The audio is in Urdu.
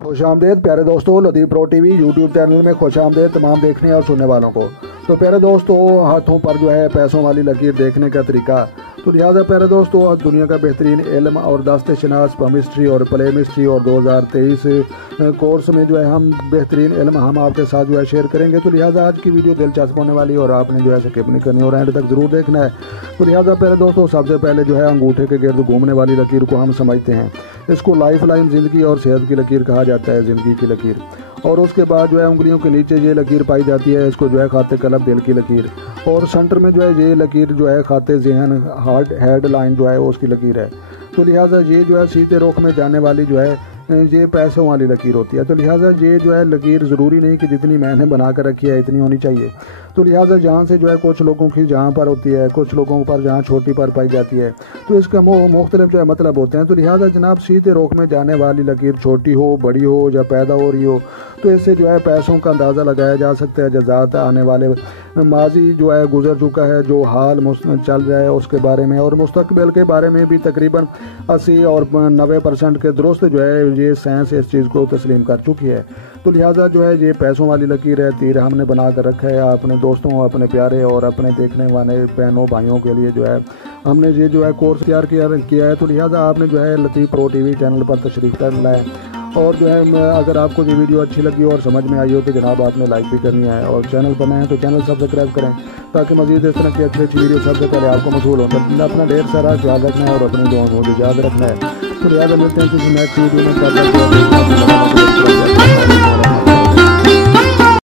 خوش آمدید پیارے دوستوں، لطیف پرو ٹی وی یوٹیوب چینل میں خوش آمدید تمام دیکھنے اور سننے والوں کو۔ تو پیارے دوستوں، ہاتھوں پر جو ہے پیسوں والی لکیر دیکھنے کا طریقہ، تو لہٰذا پیارے دوستوں دنیا کا بہترین علم اور دست شناس پمسٹری اور پلے مسٹری اور 2023 کورس میں جو ہے ہم بہترین علم ہم آپ کے ساتھ جو ہے شیئر کریں گے۔ تو لہٰذا آج کی ویڈیو دلچسپ ہونے والی اور آپ نے جو ہے سکپ نہیں کرنی اور اینڈ تک ضرور دیکھنا ہے۔ تو لہٰذا پیارے دوستوں سب سے پہلے جو ہے انگوٹھے کے گرد گھومنے والی لکیر کو ہم سمجھتے ہیں۔ اس کو لائف لائن زندگی اور صحت کی لکیر کہا جاتا ہے، زندگی کی لکیر۔ اور اس کے بعد جو ہے انگلیوں کے نیچے یہ لکیر پائی جاتی ہے، اس کو جو ہے خط قلب دل کی لکیر۔ اور سینٹر میں جو ہے یہ لکیر جو ہے خط ذہن ہارٹ ہیڈ لائن جو ہے اس کی لکیر ہے۔ تو لہٰذا یہ جو ہے سیدھے رخ میں جانے والی جو ہے یہ پیسوں والی لکیر ہوتی ہے۔ تو لہٰذا یہ جو ہے لکیر ضروری نہیں کہ جتنی میں نے بنا کر رکھی ہے اتنی ہونی چاہیے۔ تو لہٰذا جہاں سے جو ہے کچھ لوگوں کی جہاں پر ہوتی ہے، کچھ لوگوں پر جہاں چھوٹی پر پائی جاتی ہے، تو اس کا مختلف جو ہے مطلب ہوتے ہیں۔ تو لہٰذا جناب سیدھے رخ میں جانے والی لکیر چھوٹی ہو، بڑی ہو یا پیدا ہو رہی ہو، تو اس سے جو ہے پیسوں کا اندازہ لگایا جا سکتا ہے۔ جزات آنے والے ماضی جو ہے گزر چکا ہے، جو حال چل رہا ہے اس کے بارے میں، اور مستقبل کے بارے میں بھی تقریباً 80 اور 90% کے درست جو ہے یہ سائنس اس چیز کو تسلیم کر چکی ہے۔ تو لہٰذا جو ہے یہ پیسوں والی لکیر ہے، تیر ہم نے بنا کر رکھا ہے اپنے دوستوں، اپنے پیارے اور اپنے دیکھنے والے بہنوں بھائیوں کے لیے جو ہے ہم نے یہ جو ہے کورس تیار کیا ہے۔ تو لہٰذا آپ نے جو ہے لطیف پرو ٹی وی چینل پر تشریف کرنا ہے، اور جو ہے اگر آپ کو یہ ویڈیو اچھی لگی اور سمجھ میں آئی ہو تو جناب آپ نے لائک بھی کرنی ہے، اور چینل پر نئے ہیں تو چینل سبسکرائب کریں تاکہ مزید اس طرح کی اچھی ویڈیو سب سے پہلے آپ کو موصول ہو۔ اپنا ڈھیر سارا خیال رکھنا ہے اور اپنی دعاؤں کو یاد رکھنا ہے۔ تو لہٰذا ملتے ہیں کسی نیکسٹ ویڈیو میں۔